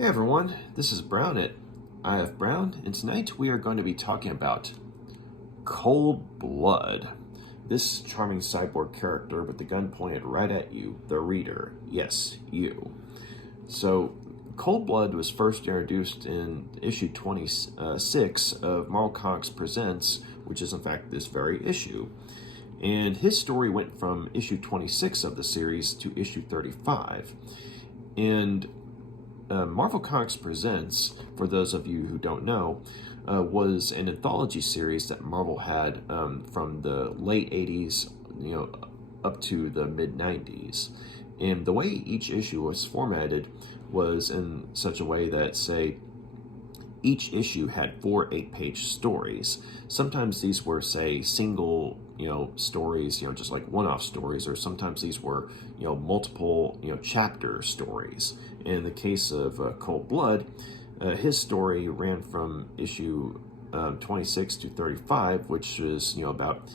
Hey everyone, this is Brown at IF Brown, and tonight we are going to be talking about Coldblood. This charming cyborg character with the gun pointed right at you, the reader. Yes, you. So, Coldblood was first introduced in issue 26 of Marvel Comics Presents, which is in fact this very issue. And his story went from issue 26 of the series to issue 35. And Marvel Comics Presents, for those of you who don't know, was an anthology series that Marvel had from the late 80s, up to the mid 90s. And the way each issue was formatted was in such a way that, say, each issue had 4 8-page stories. Sometimes these were, say, single, stories, just like one-off stories, or sometimes these were, multiple, chapter stories. In the case of Coldblood, his story ran from issue 26 to 35, which is, about,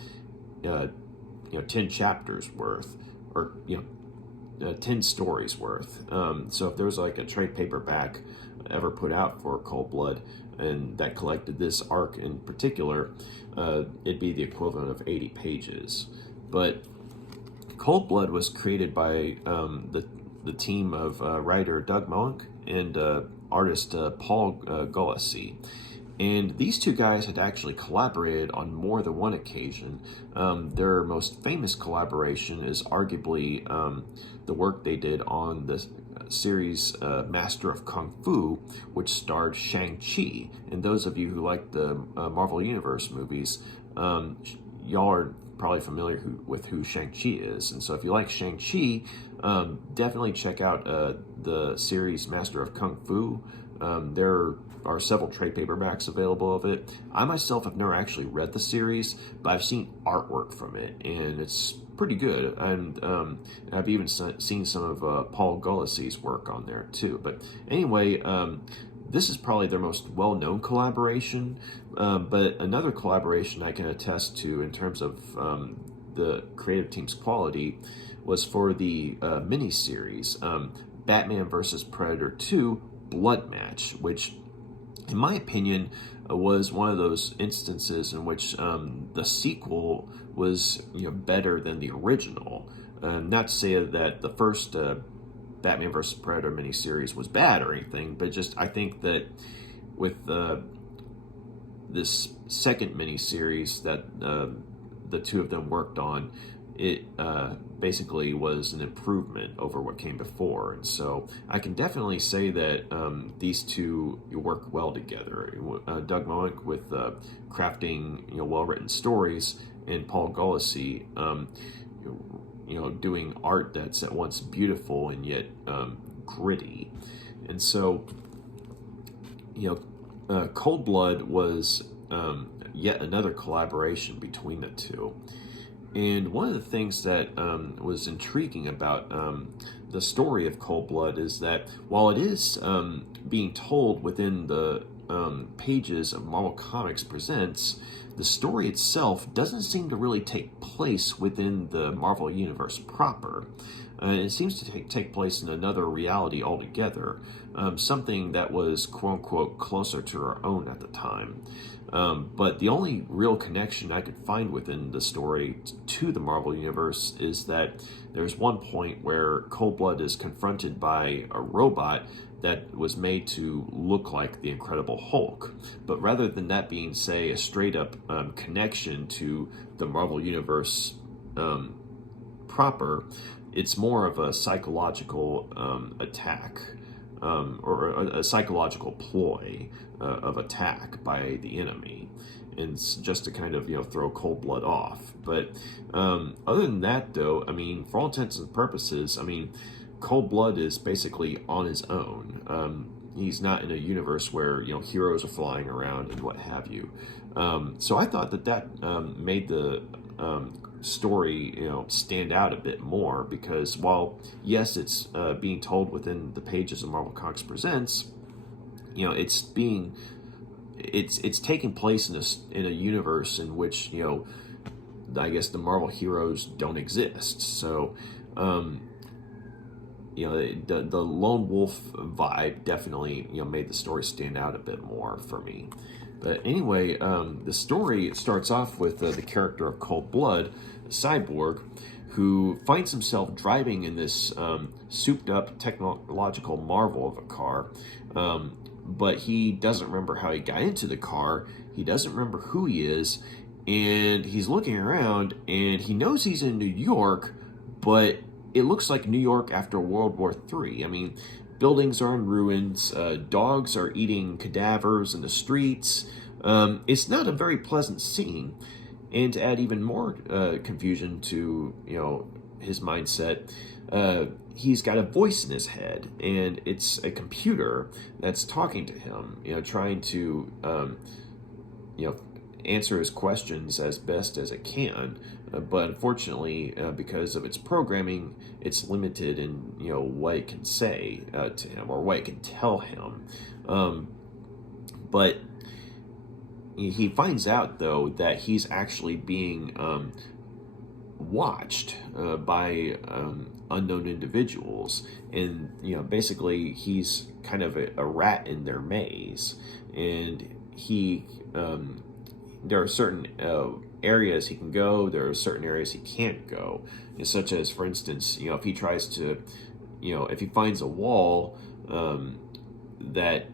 10 chapters worth, or, 10 stories worth. So if there was like a trade paperback ever put out for Coldblood and that collected this arc in particular, it'd be the equivalent of 80 pages. But Coldblood was created by the team of writer Doug Moench and artist Paul Gulacy. And these two guys had actually collaborated on more than one occasion. Their most famous collaboration is arguably the work they did on the series Master of Kung Fu, which starred Shang-Chi. And those of you who like the Marvel Universe movies, y'all are probably familiar with who Shang-Chi is. And so if you like Shang-Chi, definitely check out the series Master of Kung Fu. There are several trade paperbacks available of it. I myself have never actually read the series, but I've seen artwork from it, and it's pretty good. And I've even seen some of Paul Gulacy's work on there too. But anyway, this is probably their most well-known collaboration. But another collaboration I can attest to in terms of the creative team's quality was for the miniseries Batman vs. Predator 2 Blood Match, which in my opinion was one of those instances in which the sequel was better than the original. Not to say that the first Batman vs. Predator miniseries was bad or anything, but just I think that with this second miniseries that the two of them worked on, it basically was an improvement over what came before. And so I can definitely say that these two work well together. Doug Moench with crafting well-written stories, and Paul Gulacy doing art that's at once beautiful and yet gritty. And so Coldblood was yet another collaboration between the two. And one of the things that was intriguing about the story of Coldblood is that while it is being told within the pages of Marvel Comics Presents, the story itself doesn't seem to really take place within the Marvel Universe proper. It seems to take place in another reality altogether, something that was quote-unquote closer to our own at the time. But the only real connection I could find within the story to the Marvel Universe is that there's one point where Coldblood is confronted by a robot that was made to look like the Incredible Hulk. But rather than that being, say, a straight-up connection to the Marvel Universe proper, it's more of a psychological attack, or a psychological ploy of attack by the enemy, and just to kind of throw Coldblood off. But other than that, though, I mean, for all intents and purposes, I mean, Coldblood is basically on his own. He's not in a universe where heroes are flying around and what have you. So I thought that made the story stand out a bit more, because while yes, it's being told within the pages of Marvel Comics Presents, it's taking place in a universe in which I guess the Marvel heroes don't exist. So the lone wolf vibe definitely made the story stand out a bit more for me. But anyway, the story starts off with the character of Coldblood, Cyborg, who finds himself driving in this souped-up technological marvel of a car, but he doesn't remember how he got into the car. He doesn't remember who he is, and he's looking around, and he knows he's in New York, but it looks like New York after World War III. I mean, buildings are in ruins, dogs are eating cadavers in the streets. It's not a very pleasant scene. And to add even more confusion to his mindset, he's got a voice in his head, and it's a computer that's talking to him, trying to answer his questions as best as it can. But unfortunately, because of its programming, it's limited in what it can say to him or what it can tell him. But he finds out, though, that he's actually being watched by unknown individuals, and basically he's kind of a rat in their maze, and he there are certain areas he can go, there are certain areas he can't go, such as, for instance, if he tries to, if he finds a wall that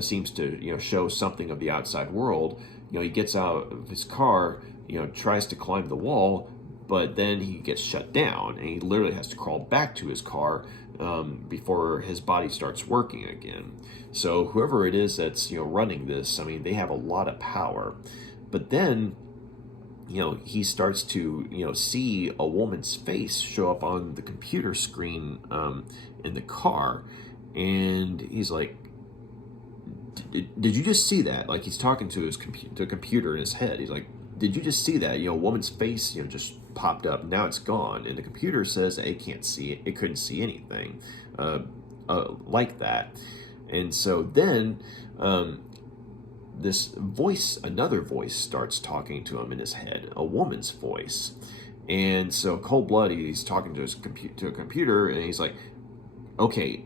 seems to show something of the outside world, he gets out of his car, tries to climb the wall, but then he gets shut down, and he literally has to crawl back to his car before his body starts working again. So whoever it is that's running this, I mean, they have a lot of power. But then he starts to see a woman's face show up on the computer screen in the car, and he's like, did you just see that? Like, he's talking to his computer in his head. He's like, did you just see that? A woman's face just popped up. Now it's gone, and the computer says that it can't see it. It couldn't see anything like that. And so then this voice, another voice, starts talking to him in his head, a woman's voice. And so Coldblood, he's talking to a computer, and he's like, okay,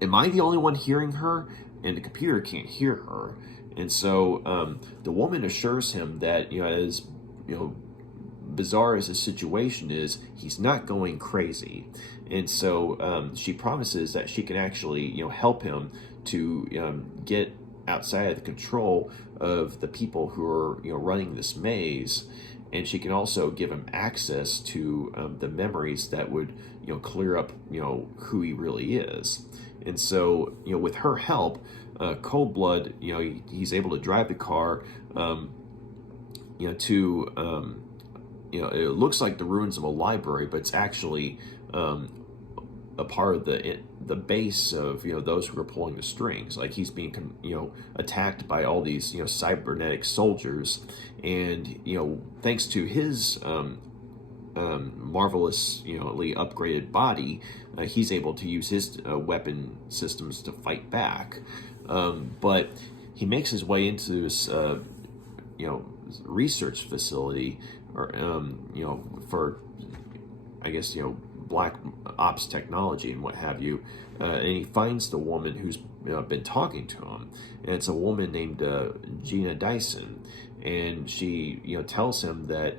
am I the only one hearing her? And the computer can't hear her. And so the woman assures him that, as bizarre as his situation is, he's not going crazy. And so she promises that she can actually, help him to get outside of the control of the people who are, running this maze. And she can also give him access to the memories that would, clear up, who he really is. And so, with her help, Coldblood, he's able to drive the car, to, it looks like the ruins of a library, but it's actually a part of the base of those who are pulling the strings. Like, he's being attacked by all these cybernetic soldiers, and thanks to his marvelously upgraded body, he's able to use his weapon systems to fight back. But he makes his way into this research facility, or for, I guess, black ops technology and what have you, and he finds the woman who's been talking to him, and it's a woman named Gina Dyson, and she tells him that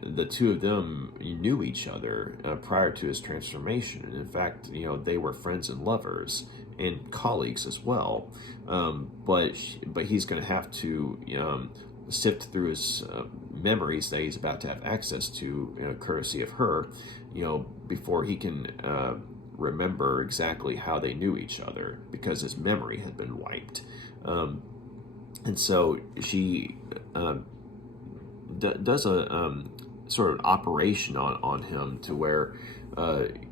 the two of them knew each other prior to his transformation, and in fact they were friends and lovers and colleagues as well, but he's going to have to sift through his memories that he's about to have access to, courtesy of her, before he can remember exactly how they knew each other, because his memory had been wiped. And so she does a sort of operation on him to where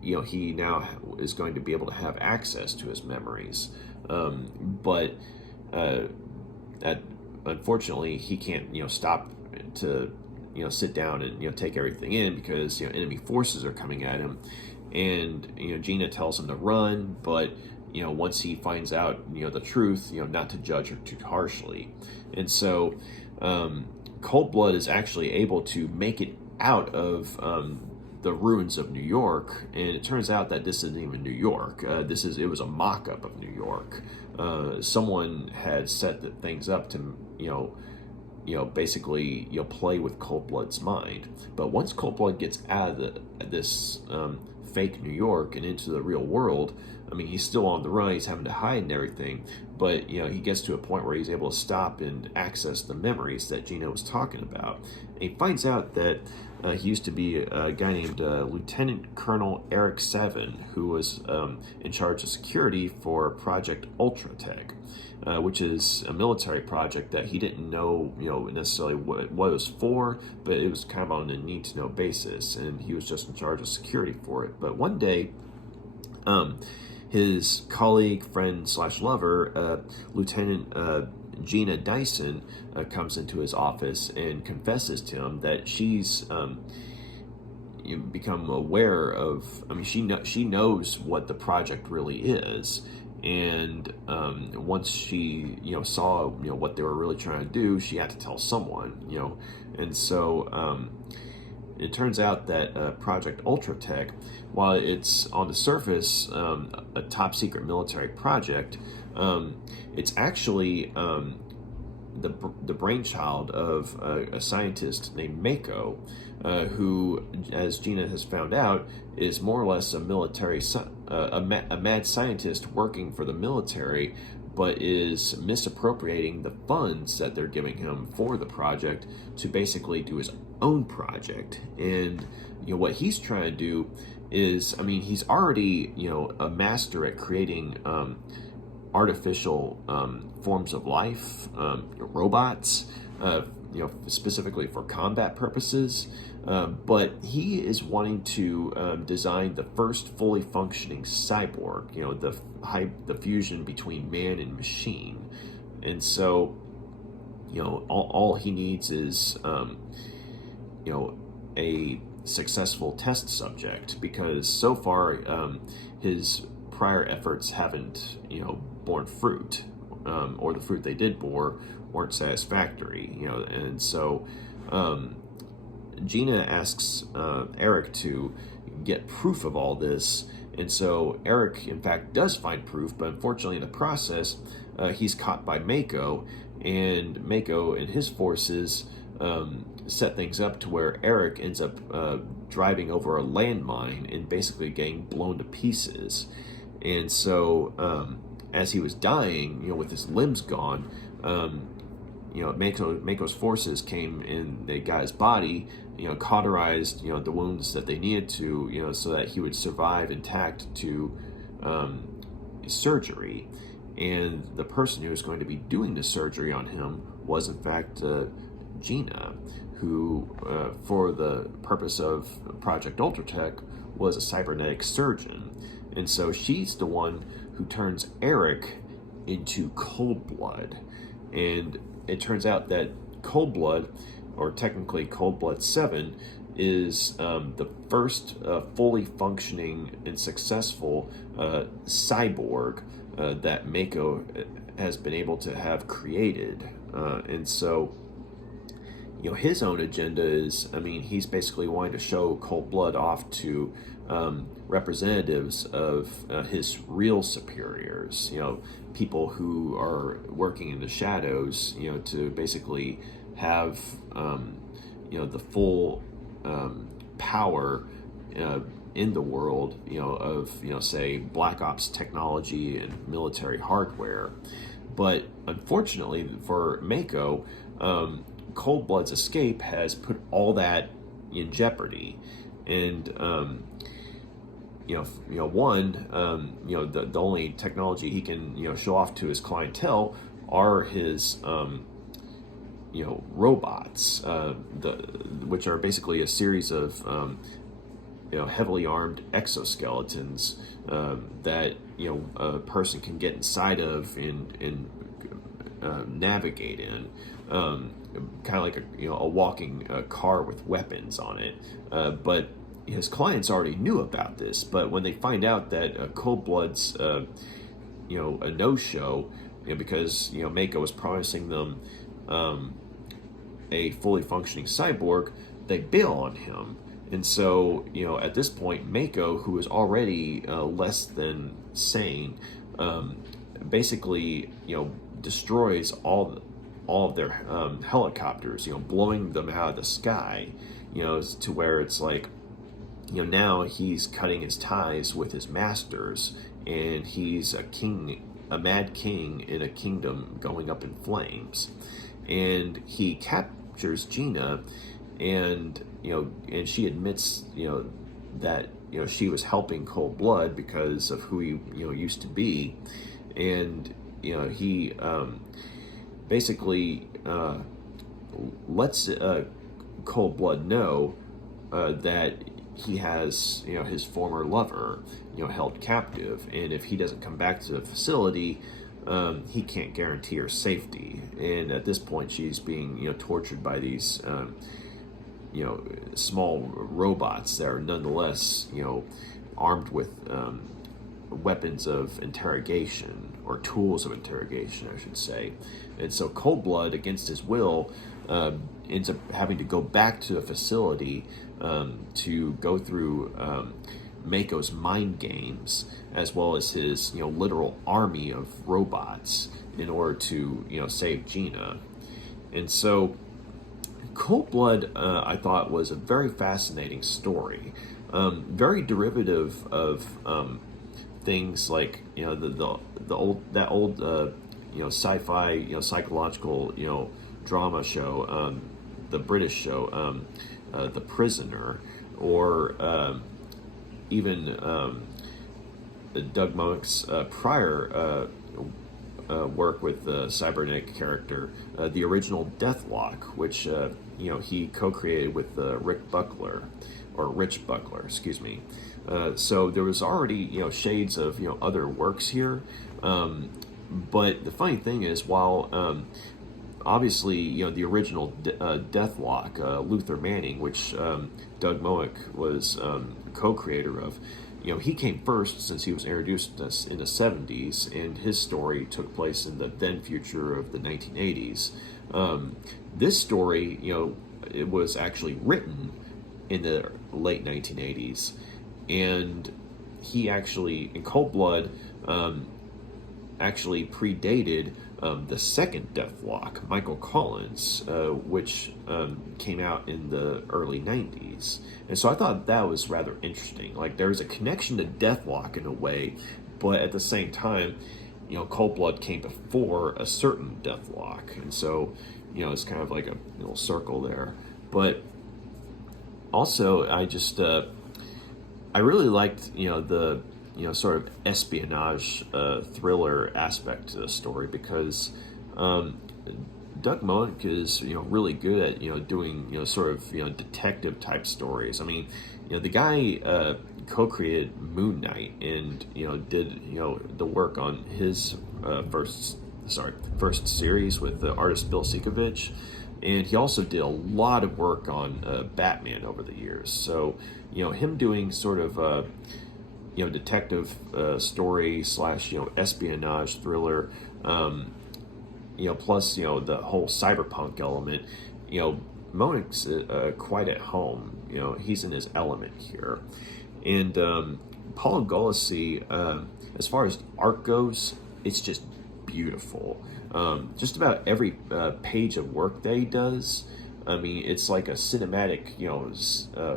he now is going to be able to have access to his memories, but unfortunately he can't stop to sit down and take everything in, because enemy forces are coming at him, and Gina tells him to run, but once he finds out the truth, not to judge her too harshly. And so Coldblood is actually able to make it out of the ruins of New York, and it turns out that this isn't even New York. It was a mock-up of New York. Someone had set things up to basically play with Coldblood's mind. But once Coldblood gets out of this fake New York and into the real world, I mean, he's still on the run. He's having to hide and everything, but he gets to a point where he's able to stop and access the memories that Gina was talking about. And he finds out that he used to be a guy named Lieutenant Colonel Eric Seven, who was in charge of security for Project Ultratech, which is a military project that he didn't know, necessarily what it was for, but it was kind of on a need-to-know basis, and he was just in charge of security for it. But one day, his colleague, friend / lover, Lieutenant Gina Dyson, comes into his office and confesses to him that she's become aware of. I mean, she knows what the project really is, and once she saw what they were really trying to do, she had to tell someone. And so. It turns out that Project Ultratech, while it's on the surface a top secret military project, it's actually the brainchild of a scientist named Mako, who, as Gina has found out, is more or less a mad scientist working for the military, but is misappropriating the funds that they're giving him for the project to basically do his own project. And what he's trying to do is, I mean, he's already a master at creating artificial forms of life, robots, specifically for combat purposes. But he is wanting to design the first fully functioning cyborg, the fusion between man and machine. And so, all he needs is, a successful test subject, because so far his prior efforts haven't, borne fruit, or the fruit they did bore weren't satisfactory, and so Gina asks Eric to get proof of all this, and so Eric, in fact, does find proof, but unfortunately in the process, he's caught by Mako, and Mako and his forces set things up to where Eric ends up driving over a landmine and basically getting blown to pieces. And so as he was dying, with his limbs gone, Mako's forces came and they got his body, cauterized, the wounds that they needed to, so that he would survive intact to surgery. And the person who was going to be doing the surgery on him was, in fact, Gina, who, for the purpose of Project Ultratech, was a cybernetic surgeon. And so she's the one who turns Eric into Coldblood. And it turns out that Coldblood, or technically Coldblood 7, is the first fully functioning and successful cyborg that Mako has been able to have created. And so, his own agenda is, he's basically wanting to show Coldblood off to representatives of his real superiors, people who are working in the shadows, to basically have, the full power in the world, of, say, Black Ops technology and military hardware. But unfortunately for Mako, Coldblood's escape has put all that in jeopardy. And the only technology he can show off to his clientele are his robots, which are basically a series of heavily armed exoskeletons that a person can get inside of and navigate in, kind of like a walking car with weapons on it. But his clients already knew about this. But when they find out that Coldblood's a no-show, because Mako was promising them a fully functioning cyborg, they bail on him. And so, at this point, Mako, who is already less than sane, basically, destroys all of their helicopters, blowing them out of the sky, to where it's like, now he's cutting his ties with his masters, and he's a king, a mad king in a kingdom going up in flames. And he captures Gina, and and she admits that she was helping Coldblood because of who he used to be. And he basically lets Coldblood know that he has his former lover held captive, and if he doesn't come back to the facility, he can't guarantee her safety. And at this point, she's being tortured by these small robots that are nonetheless armed with weapons of interrogation, or tools of interrogation, I should say. And so Coldblood, against his will, ends up having to go back to the facility to go through Mako's mind games, as well as his literal army of robots, in order to save Gina. And so Coldblood, I thought, was a very fascinating story, very derivative of things like the old sci-fi psychological drama show, the British show, The Prisoner, or even Doug Moench's prior work with the cybernetic character, the original Deathlock, which he co-created with Rich Buckler, excuse me. So there was already shades of other works here, but the funny thing is, while obviously the original Deathlock, Luther Manning, which Doug Moench was co-creator of, he came first, since he was introduced in the 70s, and his story took place in the then future of the 1980s. This story, it was actually written in the late 1980s, and he actually, in Coldblood, actually predated the second Deathlock, Michael Collins, which came out in the early 90s. And so I thought that was rather interesting. Like, there's a connection to Deathlock in a way, but at the same time, Coldblood came before a certain Deathlock. And so, it's kind of like a little circle there. But also, I really liked, the sort of espionage thriller aspect to the story, because Doug Moench is really good at doing sort of detective type stories. I mean, the guy co-created Moon Knight, and did the work on his first series with the artist Bill Sienkiewicz, and he also did a lot of work on Batman over the years. So him doing sort of detective story slash espionage thriller, plus the whole cyberpunk element, Moench's quite at home. He's in his element here. And Paul Gulacy, as far as art goes, it's just beautiful. Just about every page of work that he does, I mean, it's like a cinematic,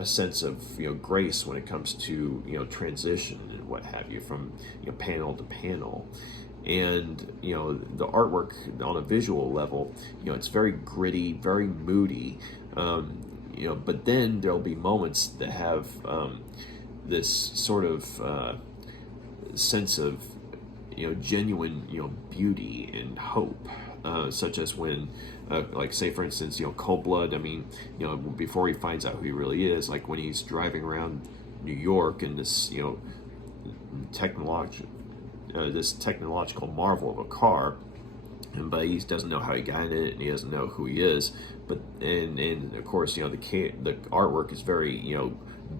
sense of, grace when it comes to, transition and what have you, from, panel to panel. And, the artwork on a visual level, it's very gritty, very moody, but then there'll be moments that have this sort of sense of, genuine, beauty and hope, such as when, like, say, for instance, Coldblood, I mean, before he finds out who he really is, like when he's driving around New York in this, technological marvel of a car, but he doesn't know how he got in it, and he doesn't know who he is. But and of course, the artwork is very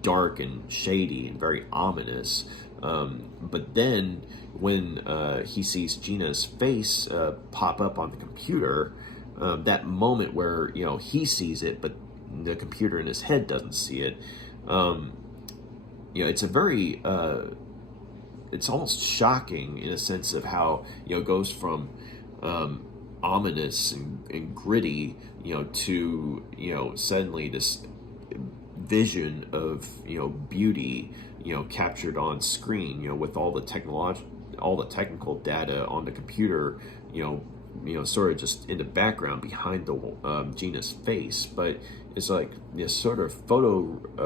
dark and shady and very ominous. But then when he sees Gina's face pop up on the computer, that moment where he sees it, but the computer in his head doesn't see it, It's a very it's almost shocking in a sense of how it goes from ominous and gritty, to suddenly this vision of beauty, captured on screen, with all the all the technical data on the computer, sort of just in the background behind the Gina's face, but it's like this sort of photo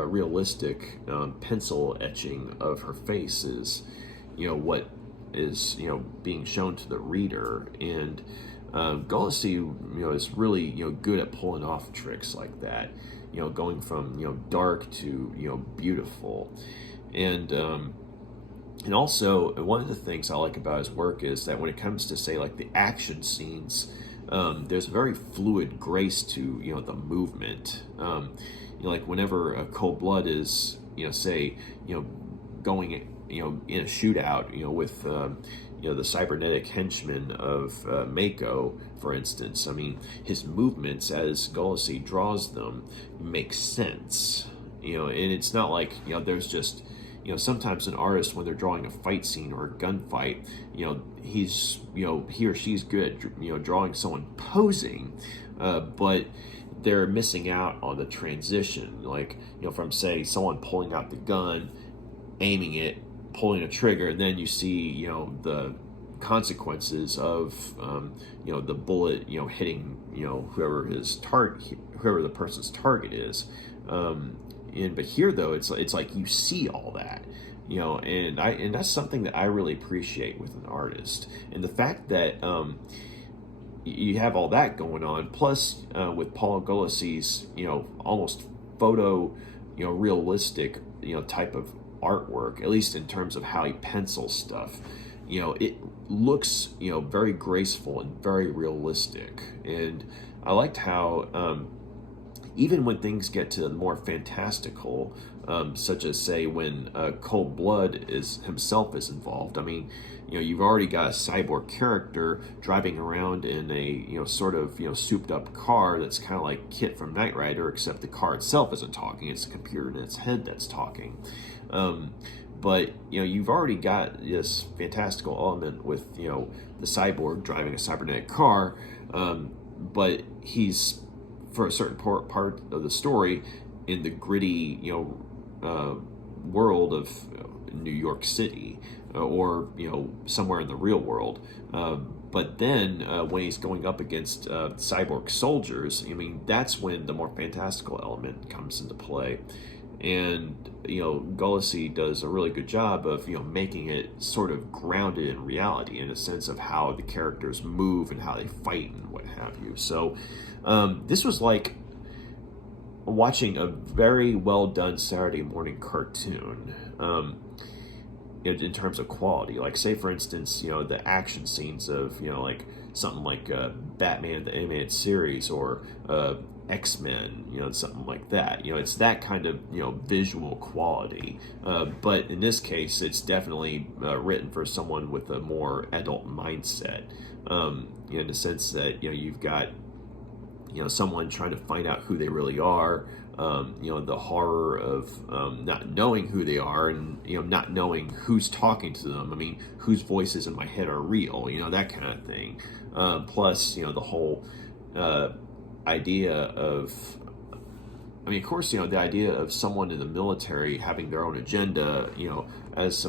realistic pencil etching of her face is, what is being shown to the reader. And Gulacy, is really good at pulling off tricks like that, going from dark to beautiful. And also, one of the things I like about his work is that when it comes to, say, like the action scenes, there's a very fluid grace to the movement. Like whenever Coldblood is say going in a shootout with the cybernetic henchman of Mako, for instance. I mean, his movements as Gulacy draws them make sense. And it's not like there's just sometimes an artist, when they're drawing a fight scene or a gunfight, he's he or she's good drawing someone posing, but they're missing out on the transition, like from, say, someone pulling out the gun, aiming it, pulling a trigger, and then you see the consequences of the bullet hitting whoever the person's target is. But here, though, it's like you see all that, and that's something that I really appreciate with an artist, and the fact that you have all that going on, plus with Paul Gulacy's almost photo realistic type of artwork, at least in terms of how he pencils stuff, it looks very graceful and very realistic. And I liked how even when things get to more fantastical, such as, say, when Coldblood himself is involved. I mean, you've already got a cyborg character driving around in a sort of souped up car that's kind of like Kit from Knight Rider, except the car itself isn't talking; it's the computer in its head that's talking. But you've already got this fantastical element with the cyborg driving a cybernetic car, but he's, for a certain part of the story, in the gritty world of New York City, or somewhere in the real world. But then when he's going up against cyborg soldiers, I mean, that's when the more fantastical element comes into play. And Gulacy does a really good job of making it sort of grounded in reality, in a sense of how the characters move and how they fight and what have you. So this was like watching a very well done Saturday morning cartoon, in terms of quality. Like, say, for instance, the action scenes of like something like Batman the Animated Series, or X-Men, something like that. It's that kind of visual quality. But in this case, it's definitely written for someone with a more adult mindset, in the sense that you've got someone trying to find out who they really are, the horror of not knowing who they are, and not knowing who's talking to them. I mean, whose voices in my head are real, that kind of thing. Plus, the whole idea of, I mean, of course, the idea of someone in the military having their own agenda, as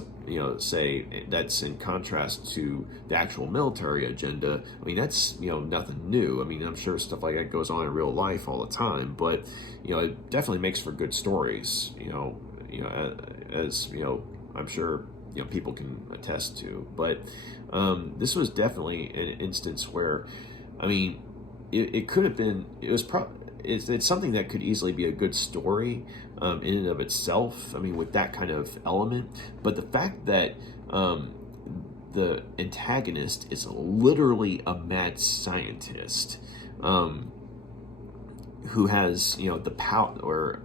say, that's in contrast to the actual military agenda. I mean, that's nothing new. I mean, I'm sure stuff like that goes on in real life all the time, but it definitely makes for good stories. As I'm sure people can attest to. But this was definitely an instance where, I mean, it could have been. It's something that could easily be a good story in and of itself. I mean, with that kind of element. But the fact that the antagonist is literally a mad scientist who has the power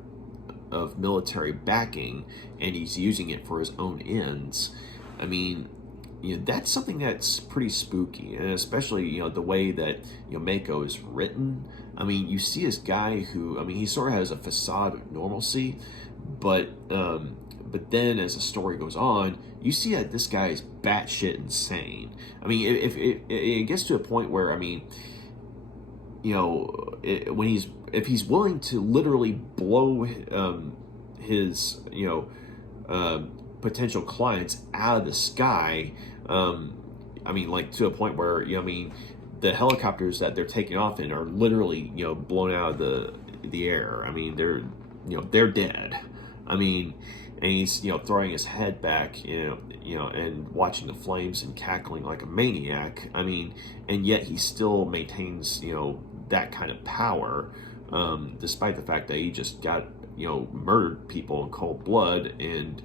of military backing, and he's using it for his own ends. I mean, that's something that's pretty spooky, and especially the way that Mako is written. I mean, you see this guy who, I mean, he sort of has a facade of normalcy, but then as the story goes on, you see that this guy is batshit insane. I mean, if it gets to a point where, I mean, you know, if he's willing to literally blow his, you know, potential clients out of the sky, I mean, like to a point where, you know, I mean, the helicopters that they're taking off in are literally, you know, blown out of the air. I mean, they're dead. I mean, and he's, you know, throwing his head back, you know, and watching the flames and cackling like a maniac. I mean, and yet he still maintains, you know, that kind of power, despite the fact that he just got, you know, murdered people in cold blood, and,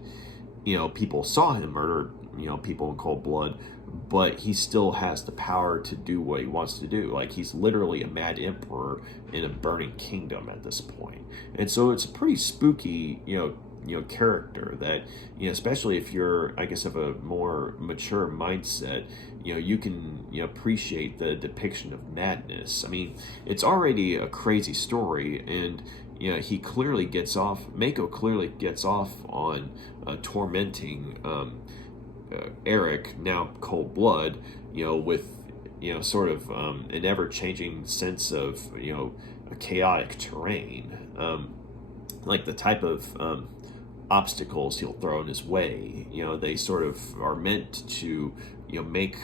you know, people saw him murder, you know, people in cold blood, but he still has the power to do what he wants to do. Like, he's literally a mad emperor in a burning kingdom at this point. And so it's a pretty spooky, you know, character that, you know, especially if you're, I guess, of a more mature mindset, you know, you can, you know, appreciate the depiction of madness. I mean, it's already a crazy story, and, you know, Mako clearly gets off on tormenting Eric, now Coldblood, you know, with, you know, sort of an ever-changing sense of, you know, a chaotic terrain, like the type of obstacles he'll throw in his way. You know, they sort of are meant to, you know, make,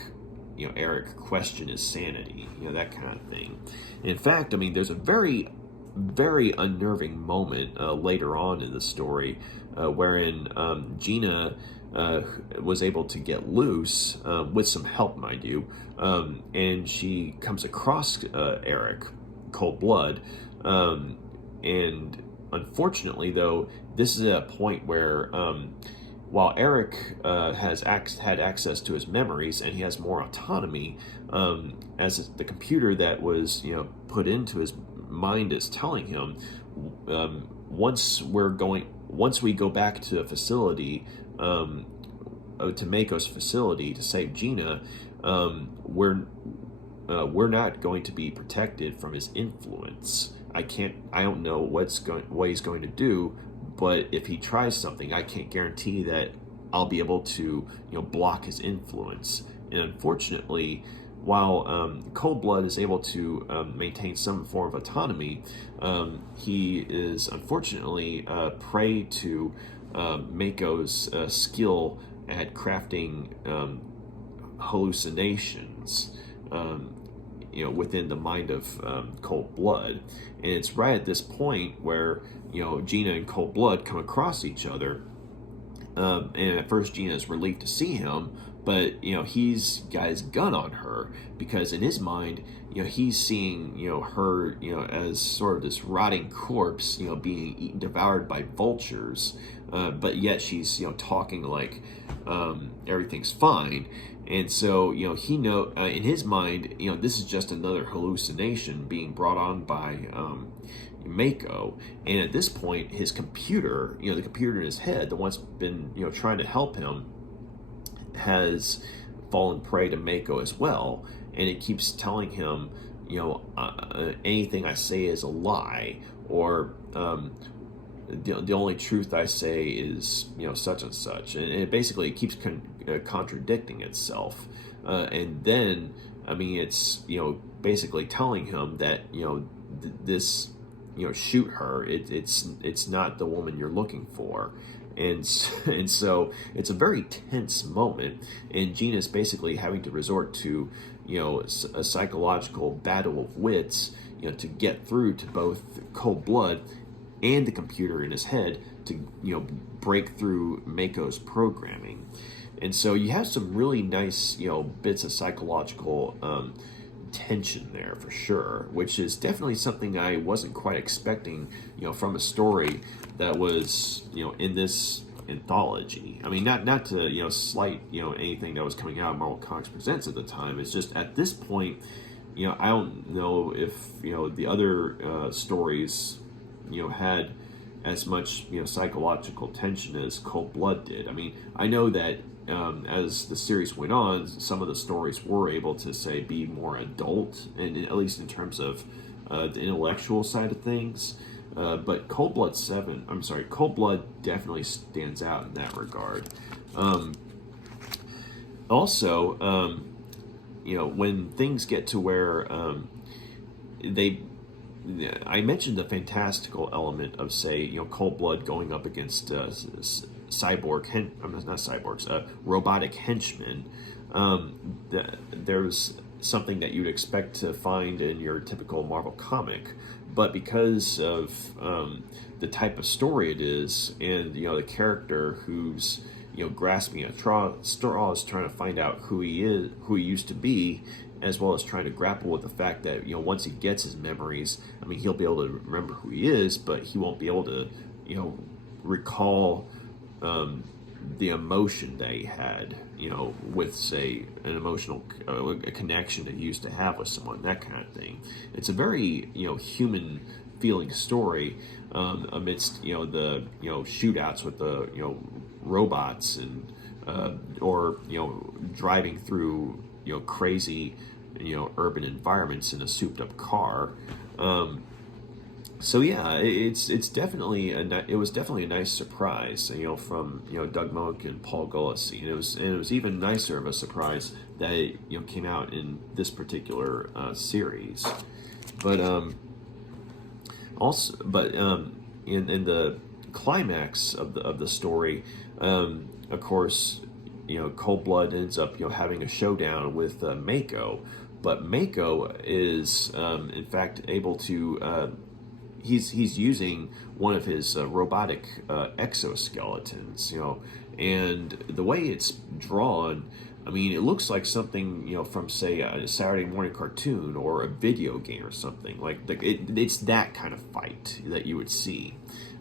you know, Eric question his sanity, you know, that kind of thing. In fact, I mean, there's a very, very unnerving moment later on in the story wherein Gina was able to get loose with some help, mind you, and she comes across Eric, Coldblood, and unfortunately, though, this is a point where while Eric has had access to his memories and he has more autonomy, as the computer that was, you know, put into his mind is telling him, once we go back to a facility, to Mako's facility to save Gina, we're not going to be protected from his influence. I don't know what he's going to do, but if he tries something, I can't guarantee that I'll be able to, you know, block his influence. And unfortunately, while Coldblood is able to maintain some form of autonomy, he is unfortunately prey to Mako's skill at crafting hallucinations, you know, within the mind of Coldblood. And it's right at this point where, you know, Gina and Coldblood come across each other. And at first Gina is relieved to see him, but, you know, he's got his gun on her because in his mind, you know, he's seeing, you know, her, you know, as sort of this rotting corpse, you know, being devoured by vultures, but yet she's, you know, talking like everything's fine. And so, you know, in his mind, you know, this is just another hallucination being brought on by Mako. And at this point, his computer, you know, the computer in his head, the one's been, you know, trying to help him, has fallen prey to Mako as well. And it keeps telling him, you know, anything I say is a lie, or the only truth I say is, you know, such and such. And it basically keeps contradicting itself. And then, I mean, it's, you know, basically telling him that, you know, this, you know, shoot her. It's not the woman you're looking for. And so it's a very tense moment, and Gina's basically having to resort to, you know, a psychological battle of wits, you know, to get through to both Coldblood and the computer in his head to, you know, break through Mako's programming. And so you have some really nice, you know, bits of psychological tension there for sure, which is definitely something I wasn't quite expecting, you know, from a story that was, you know, in this anthology. I mean, not to, you know, slight, you know, anything that was coming out of Marvel Comics Presents at the time. It's just at this point, you know, I don't know if, you know, the other stories, you know, had as much, you know, psychological tension as Coldblood did. I mean, I know that as the series went on, some of the stories were able to, say, be more adult, and at least in terms of the intellectual side of things. But Coldblood definitely stands out in that regard. Also, when things get to where they I mentioned the fantastical element of, say, Coldblood going up against not cyborgs, robotic henchmen. There's something that you'd expect to find in your typical Marvel comic, but because of the type of story it is, and the character who's grasping at straws, trying to find out who he is, who he used to be, as well as trying to grapple with the fact that once he gets his memories, I mean, he'll be able to remember who he is, but he won't be able to recall the emotion that he had, with, say, an emotional a connection that he used to have with someone, that kind of thing. It's a very human feeling story, amidst the shootouts with the robots, and or driving through crazy urban environments in a souped up car. So yeah, it's definitely it was definitely a nice surprise, from Doug Moench and Paul Gulacy, and it was even nicer of a surprise that it came out in this particular series. But in the climax of the story, of course, Coldblood ends up having a showdown with Mako, but Mako is in fact able to. He's using one of his robotic exoskeletons, and the way it's drawn, I mean, it looks like something from, say, a Saturday morning cartoon or a video game or something. It's that kind of fight that you would see.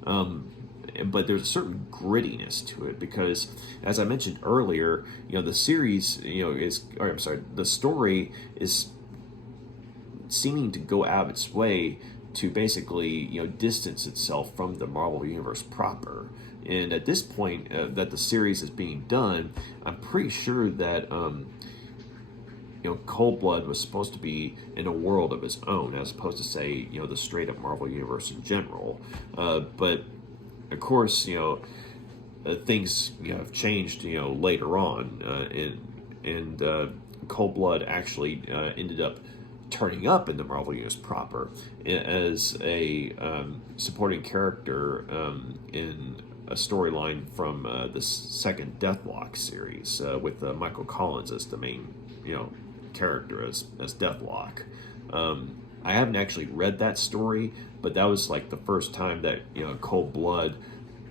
But there's a certain grittiness to it because, as I mentioned earlier, the series, the story is seeming to go out of its way to basically, distance itself from the Marvel Universe proper. And at this point that the series is being done, I'm pretty sure that Coldblood was supposed to be in a world of its own, as opposed to, say, the straight up Marvel Universe in general. But of course, things have changed, later on, and Coldblood actually ended up turning up in the Marvel Universe proper as a supporting character in a storyline from the second Deathlock series, with Michael Collins as the main character as Deathlock. I haven't actually read that story, but that was like the first time that Coldblood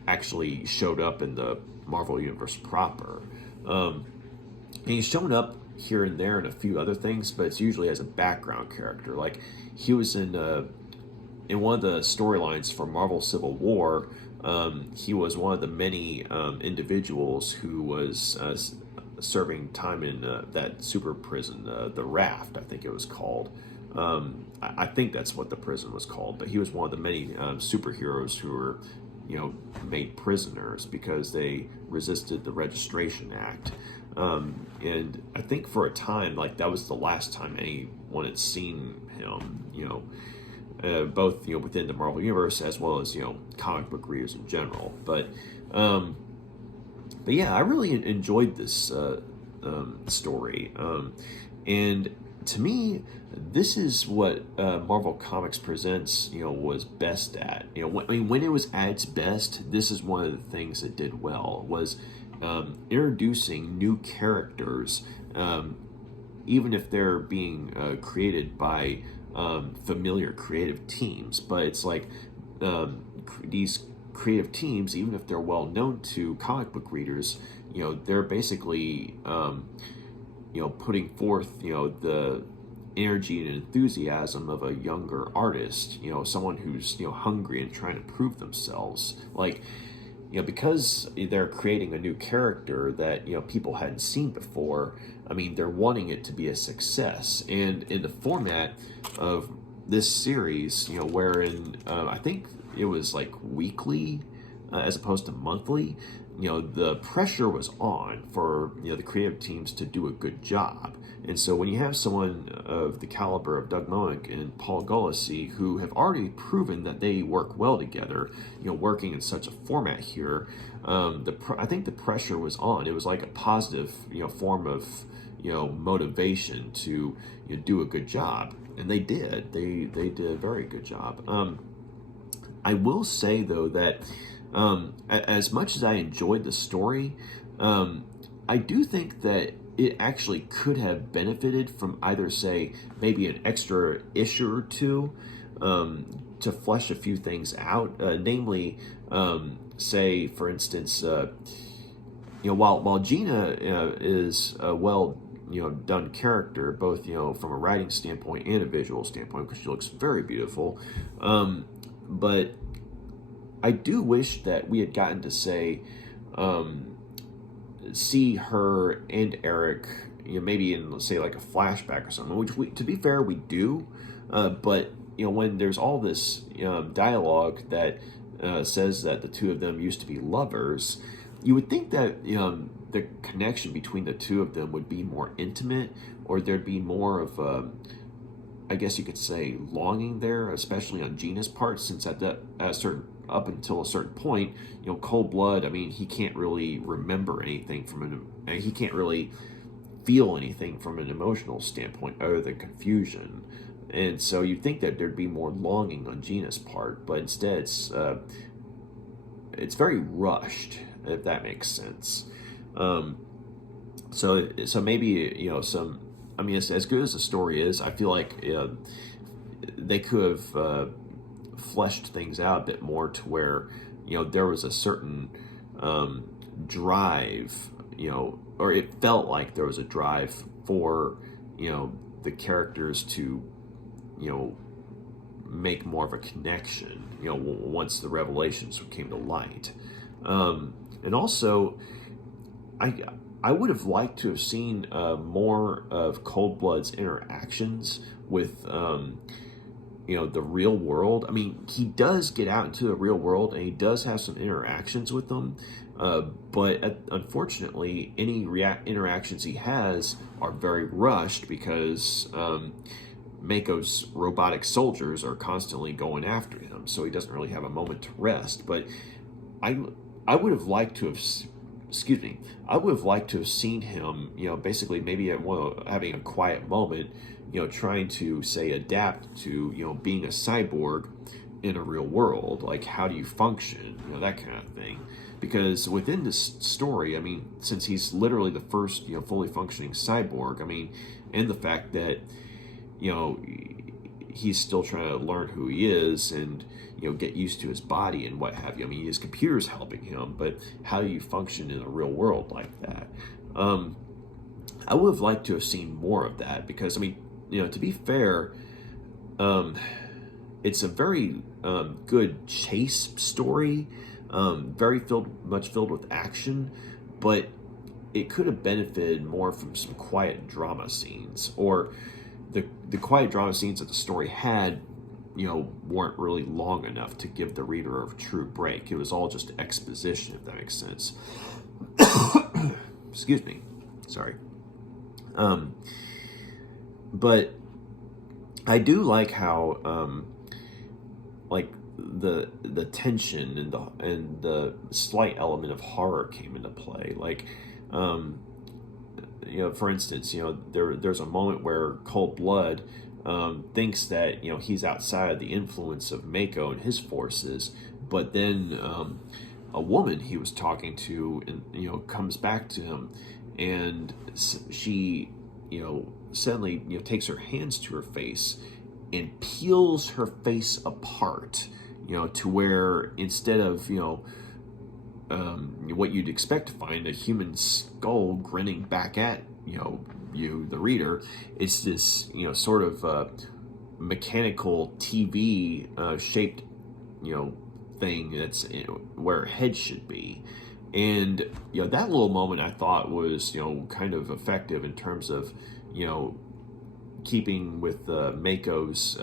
actually showed up in the Marvel Universe proper. And he's shown up here and there in a few other things, but it's usually as a background character. Like, he was in one of the storylines for Marvel Civil War. He was one of the many individuals who was serving time in that super prison, the Raft, I think it was called. I think that's what the prison was called, but he was one of the many superheroes who were made prisoners because they resisted the Registration Act. And I think for a time, like, that was the last time anyone had seen him, both within the Marvel Universe as well as comic book readers in general. But yeah, I really enjoyed this story, and to me, this is what Marvel Comics Presents, was best at. When it was at its best, this is one of the things it did well, was introducing new characters, even if they're being created by familiar creative teams. But it's like these creative teams, even if they're well known to comic book readers, they're basically putting forth the energy and enthusiasm of a younger artist, someone who's hungry and trying to prove themselves. Like, because they're creating a new character that people hadn't seen before. I mean, they're wanting it to be a success, and in the format of this series, wherein I think it was like weekly as opposed to monthly, the pressure was on for the creative teams to do a good job, And so when you have someone of the caliber of Doug Moench and Paul Gulacy, who have already proven that they work well together, working in such a format here, I think the pressure was on. It was like a positive, form of, motivation to do a good job, and they did. They did a very good job. I will say though that as much as I enjoyed the story, I do think that it actually could have benefited from either, say, maybe an extra issue or two to flesh a few things out. Namely, say, for instance, while Gina is a well done character, both from a writing standpoint and a visual standpoint, because she looks very beautiful, but I do wish that we had gotten to say. See her and Eric, maybe in, let's say, like a flashback or something, which to be fair, we do, but when there's all this dialogue that says that the two of them used to be lovers, you would think that the connection between the two of them would be more intimate, or there'd be more of I guess you could say, longing there, especially on Gina's part, since up until a certain point, Coldblood, I mean, he can't really remember anything he can't really feel anything from an emotional standpoint other than confusion. And so you'd think that there'd be more longing on Gina's part, but instead it's very rushed, if that makes sense. So maybe, I mean, as good as the story is, I feel like they could have fleshed things out a bit more to where, there was a certain drive, or it felt like there was a drive for, the characters to, make more of a connection, once the revelations came to light. And also, I would have liked to have seen more of Coldblood's interactions with, the real world. I mean, he does get out into the real world, and he does have some interactions with them, but unfortunately, any interactions he has are very rushed because Mako's robotic soldiers are constantly going after him, so he doesn't really have a moment to rest. But I would have liked to have... I would have liked to have seen him, basically maybe having a quiet moment, trying to, say, adapt to, being a cyborg in a real world. Like, how do you function? That kind of thing. Because within this story, I mean, since he's literally the first, fully functioning cyborg, I mean, and the fact that, he's still trying to learn who he is and, get used to his body and what have you. I mean, his computer's helping him, but how do you function in a real world like that? I would have liked to have seen more of that because, I mean, to be fair, it's a very good chase story, very much filled with action, but it could have benefited more from some quiet drama scenes, or the quiet drama scenes that the story had, weren't really long enough to give the reader a true break. It was all just exposition, if that makes sense. Excuse me. Sorry. But I do like how, like the tension and the slight element of horror came into play. Like, for instance, there's a moment where Coldblood thinks that he's outside of the influence of Mako and his forces, but then a woman he was talking to, and comes back to him, and she suddenly takes her hands to her face and peels her face apart, to where instead of what you'd expect to find, a human skull grinning back at you, the reader, it's this sort of mechanical TV shaped thing that's where a head should be. And that little moment I thought was kind of effective in terms of keeping with Mako's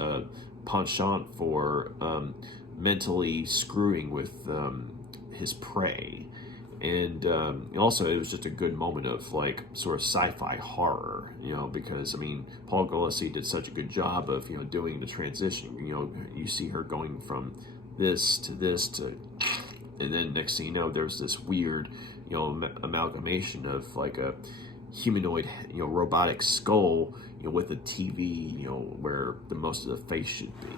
penchant for mentally screwing with his prey. And also, it was just a good moment of like sort of sci-fi horror, because I mean, Paul Gulacy did such a good job of doing the transition. You see her going from this to, and then next thing you know, there's this weird, amalgamation of like a humanoid, robotic skull, with a TV, where the most of the face should be,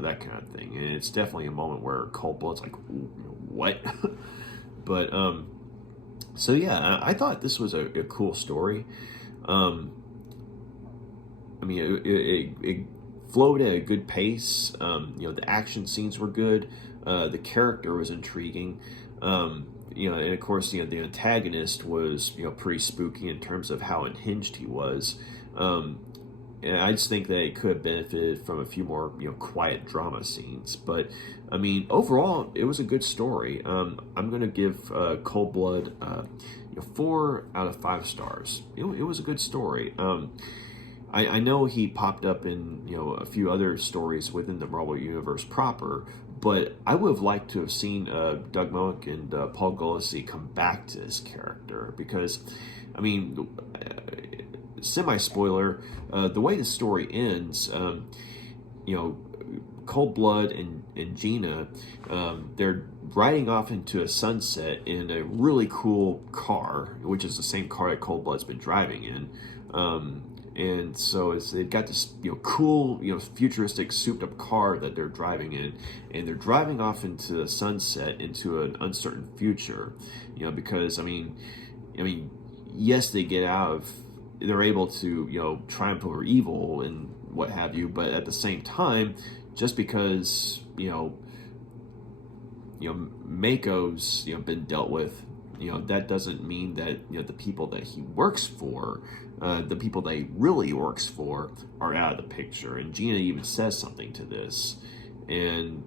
that kind of thing. And it's definitely a moment where Coldblood's like, what? But so yeah, I thought this was a cool story. I mean, it flowed at a good pace. The action scenes were good. The character was intriguing. And of course, the antagonist was, pretty spooky in terms of how unhinged he was. And I just think that it could have benefited from a few more, quiet drama scenes. But I mean, overall, it was a good story. I'm going to give Coldblood 4 out of 5 stars. It was a good story. I know he popped up in a few other stories within the Marvel Universe proper, but I would have liked to have seen Doug Moench and Paul Gulacy come back to this character, because, I mean, semi-spoiler, the way the story ends, Coldblood and Gina, they're riding off into a sunset in a really cool car, which is the same car that Coldblood's been driving in. And so they've got this cool futuristic souped up car that they're driving in, and they're driving off into the sunset into an uncertain future, because I mean yes, they get out of, they're able to triumph over evil and what have you, but at the same time, just because Mako's been dealt with, that doesn't mean that the people that he works for, the people that he really works for, are out of the picture. And Gina even says something to this, and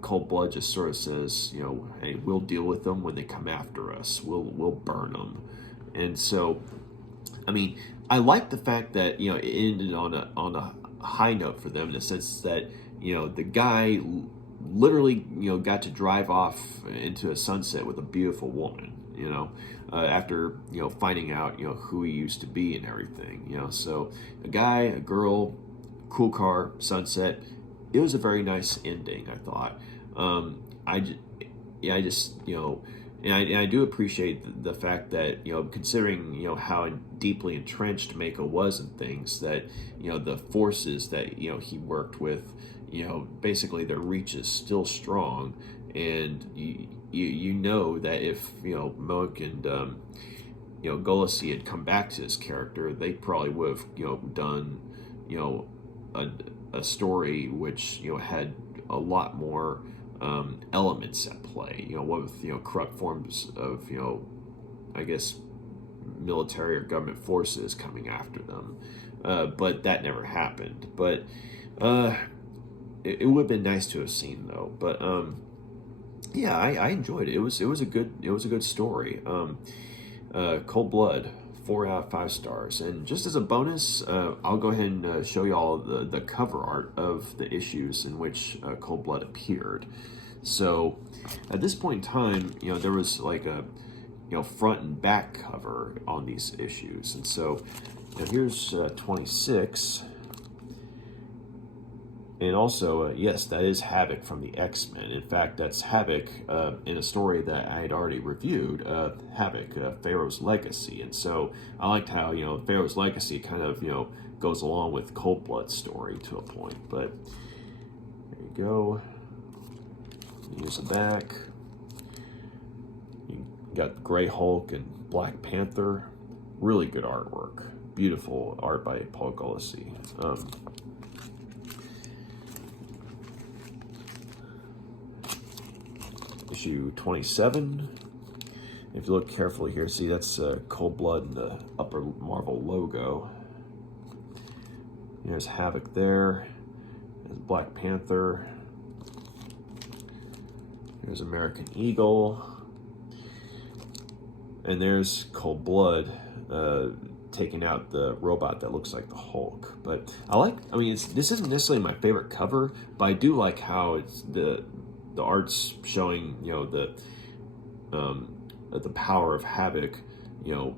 Coldblood just sort of says, hey, we'll deal with them when they come after us. We'll burn them. And so, I mean, I like the fact that it ended on a high note for them, in the sense that the guy literally got to drive off into a sunset with a beautiful woman, after finding out who he used to be and everything, so a guy, a girl, cool car, sunset. It was a very nice ending, I thought. And I do appreciate the fact that, considering, how deeply entrenched Mako was in things, that, the forces that, he worked with, basically their reach is still strong. And you know that if, Moench and, Gulacy had come back to this character, they probably would have, done, a story which, had a lot more elements at play, with corrupt forms of I guess military or government forces coming after them, but that never happened. But it would have been nice to have seen, though. But yeah, I enjoyed it. It was a good story. Coldblood, 4 out of 5 stars. And just as a bonus, I'll go ahead and show you all the cover art of the issues in which Coldblood appeared. So at this point in time, there was like a front and back cover on these issues. And so here's 26. And also, yes, that is Havoc from the X-Men. In fact, that's Havoc in a story that I had already reviewed, Havoc, Pharaoh's Legacy. And so I liked how, Pharaoh's Legacy kind of, goes along with Coldblood's story to a point. But there you go. Here's the back. You got Grey Hulk and Black Panther. Really good artwork. Beautiful art by Paul Gulacy. Issue 27. If you look carefully here, see that's Coldblood in the upper Marvel logo. There's Havoc there. There's Black Panther. There's American Eagle. And there's Coldblood taking out the robot that looks like the Hulk. But this isn't necessarily my favorite cover, but I do like how it's the art's showing, the the power of Havoc, you know,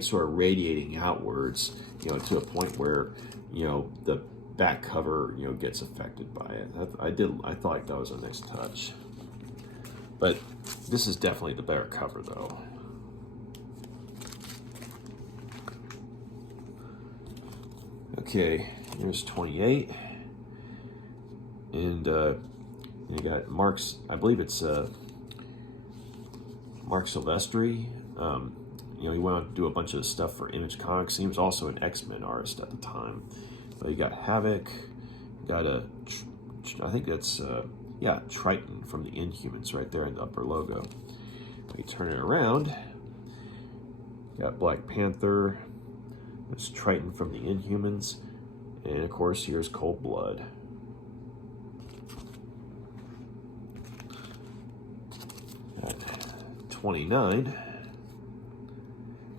sort of radiating outwards, you know, to a point where, you know, the back cover, you know, gets affected by it. I thought that was a nice touch. But this is definitely the better cover, though. Okay, here's 28. And you got Mark's, I believe it's Mark Silvestri. You know, he went on to do a bunch of stuff for Image Comics. He was also an X-Men artist at the time. But you got Havoc, you got I think that's, yeah, Triton from the Inhumans right there in the upper logo. You turn it around, you got Black Panther, there's Triton from the Inhumans, and of course here's Coldblood. At 29,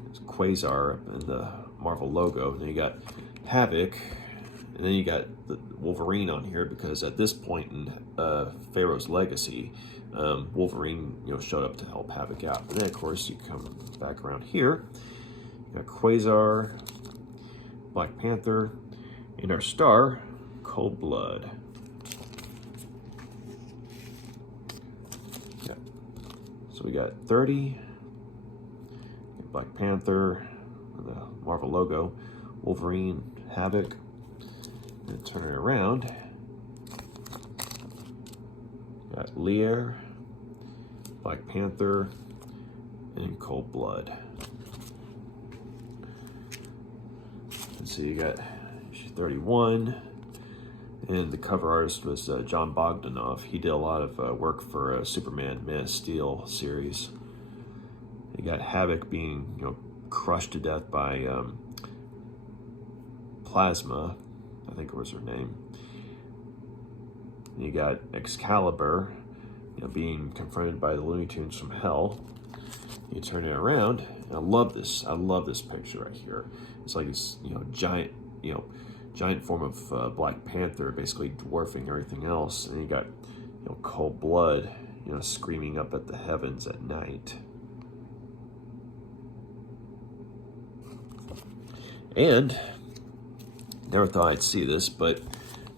there's Quasar in the Marvel logo, and then you got Havoc, and then you got the Wolverine on here because at this point in Pharaoh's Legacy, Wolverine, you know, showed up to help Havoc out. But then, of course, you come back around here. You got Quasar, Black Panther, and our star, Coldblood. Yeah. So we got 30, Black Panther, the Marvel logo, Wolverine, Havoc. And turn it around. Got Lear, Black Panther, and Coldblood. Let's see, you got issue 31, and the cover artist was John Bogdanoff. He did a lot of work for Superman Man of Steel series. You got Havoc being, you know, crushed to death by Plasma, I think it was her name. You got Excalibur, you know, being confronted by the Looney Tunes from hell. You turn it around, and I love this. I love this picture right here. It's like this, you know, giant form of Black Panther, basically dwarfing everything else. And you got, you know, Coldblood, you know, screaming up at the heavens at night. And never thought I'd see this, but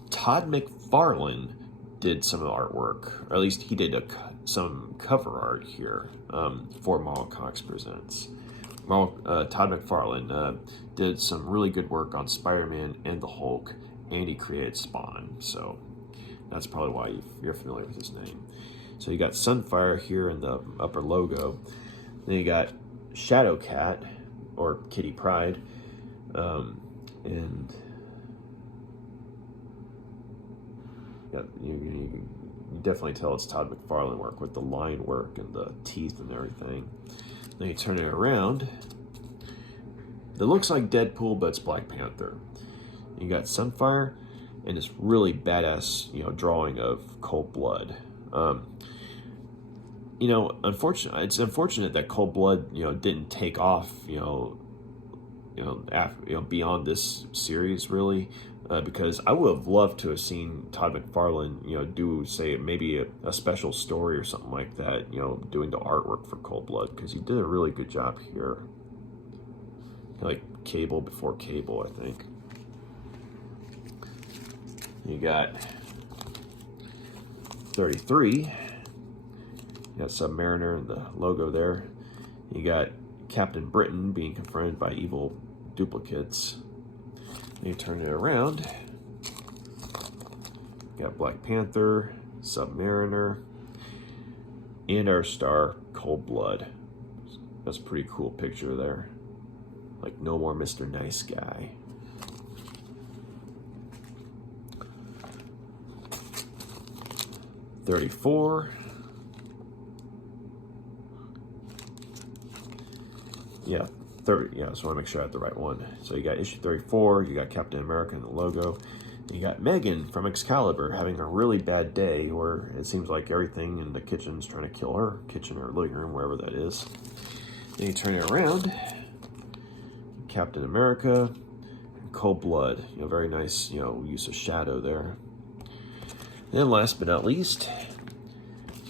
Todd McFarlane did some of the artwork, or at least he did some cover art here for Marvel Comics Presents. Todd McFarlane did some really good work on Spider-Man and the Hulk, and he created Spawn, so that's probably why you're familiar with his name. So you got Sunfire here in the upper logo, then you got Shadowcat, or Kitty Pryde, and yeah, you definitely tell it's Todd McFarlane work with the line work and the teeth and everything. Then you turn it around. It looks like Deadpool, but it's Black Panther. You got Sunfire and this really badass, you know, drawing of Coldblood. You know, it's unfortunate that Coldblood, you know, didn't take off, beyond this series really. Because I would have loved to have seen Todd McFarlane, you know, do, say, maybe a special story or something like that, you know, doing the artwork for Coldblood, because he did a really good job here. Like Cable before Cable, I think. You got 33. You got Submariner and the logo there. You got Captain Britain being confronted by evil duplicates. You turn it around, you got Black Panther, Submariner, and our star, Coldblood. That's a pretty cool picture there. Like, no more Mr. Nice Guy. $34. Yeah. 30, yeah, so I want to make sure I have the right one. So you got issue 34, you got Captain America in the logo, and you got Megan from Excalibur having a really bad day where it seems like everything in the kitchen's trying to kill her, kitchen or living room, wherever that is. Then you turn it around, Captain America, Coldblood, you know, very nice, you know, use of shadow there. And then last but not least,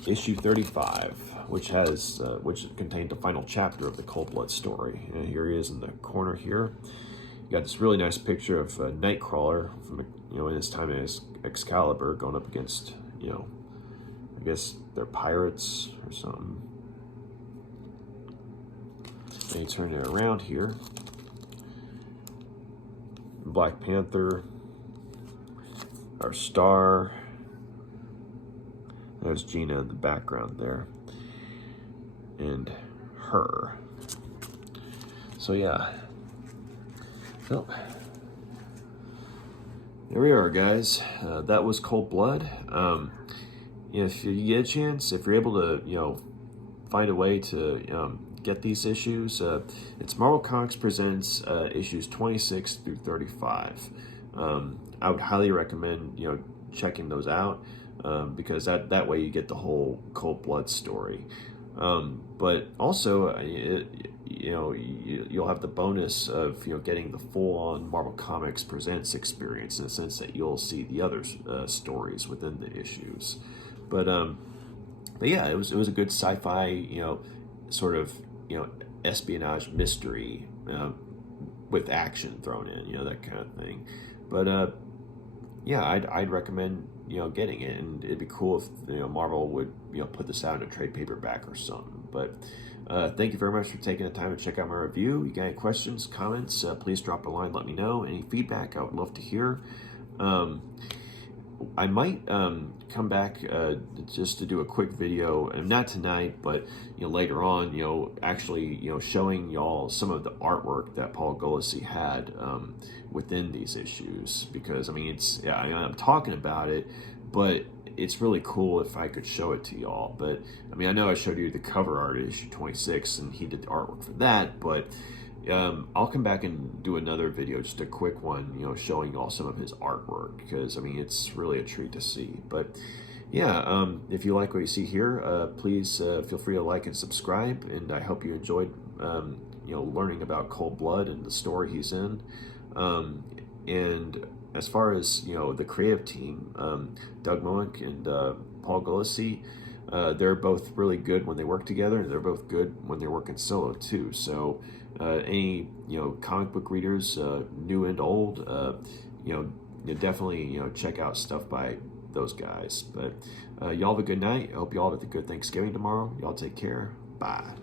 issue 35, which contained the final chapter of the Coldblood story. And here he is in the corner here. You got this really nice picture of Nightcrawler from in his time as Excalibur going up against I guess they're pirates or something. And you turn it around here. Black Panther, our star. There's Gina in the background there. And her. So yeah. So there we are, guys. That was Coldblood. If you get a chance, if you're able to, find a way to get these issues, it's Marvel Comics Presents issues 26 through 35. I would highly recommend checking those out because that way you get the whole Coldblood story. But also, you'll have the bonus of getting the full-on Marvel Comics Presents experience in the sense that you'll see the other stories within the issues. But yeah, it was a good sci-fi, sort of espionage mystery with action thrown in, that kind of thing. But yeah, I'd recommend getting it, and it'd be cool if Marvel would put this out in a trade paperback or something. But thank you very much for taking the time to check out my review. You got any questions, comments, please drop a line, let me know. Any feedback, I would love to hear. I might come back just to do a quick video, and not tonight, but later on, actually showing y'all some of the artwork that Paul Gulacy had within these issues, because I'm talking about it, but it's really cool if I could show it to y'all. But I know I showed you the cover art at issue 26, and he did the artwork for that, but I'll come back and do another video, just a quick one, showing y'all some of his artwork, because it's really a treat to see. But yeah, if you like what you see here, please feel free to like and subscribe, and I hope you enjoyed learning about Coldblood and the story he's in. And as far as the creative team, Doug Moench and Paul Gulacy, they're both really good when they work together, and they're both good when they're working solo too. So any comic book readers, new and old, definitely check out stuff by those guys. But y'all have a good night. I hope y'all have a good Thanksgiving tomorrow. Y'all take care. Bye.